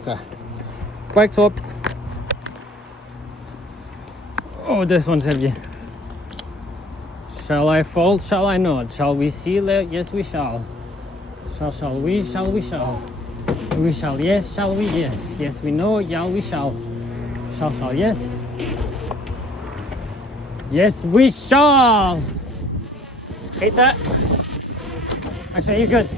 Okay. Bike's up. Oh, this one's heavy. Shall I fold? Shall I not? Shall we see? Yes, we shall. Shall we? Shall we? Shall we? Shall yes? Shall we? Yes. Yes, we know. Yeah, we shall. Shall yes. Yes, we shall. Hate that. Actually, you're good.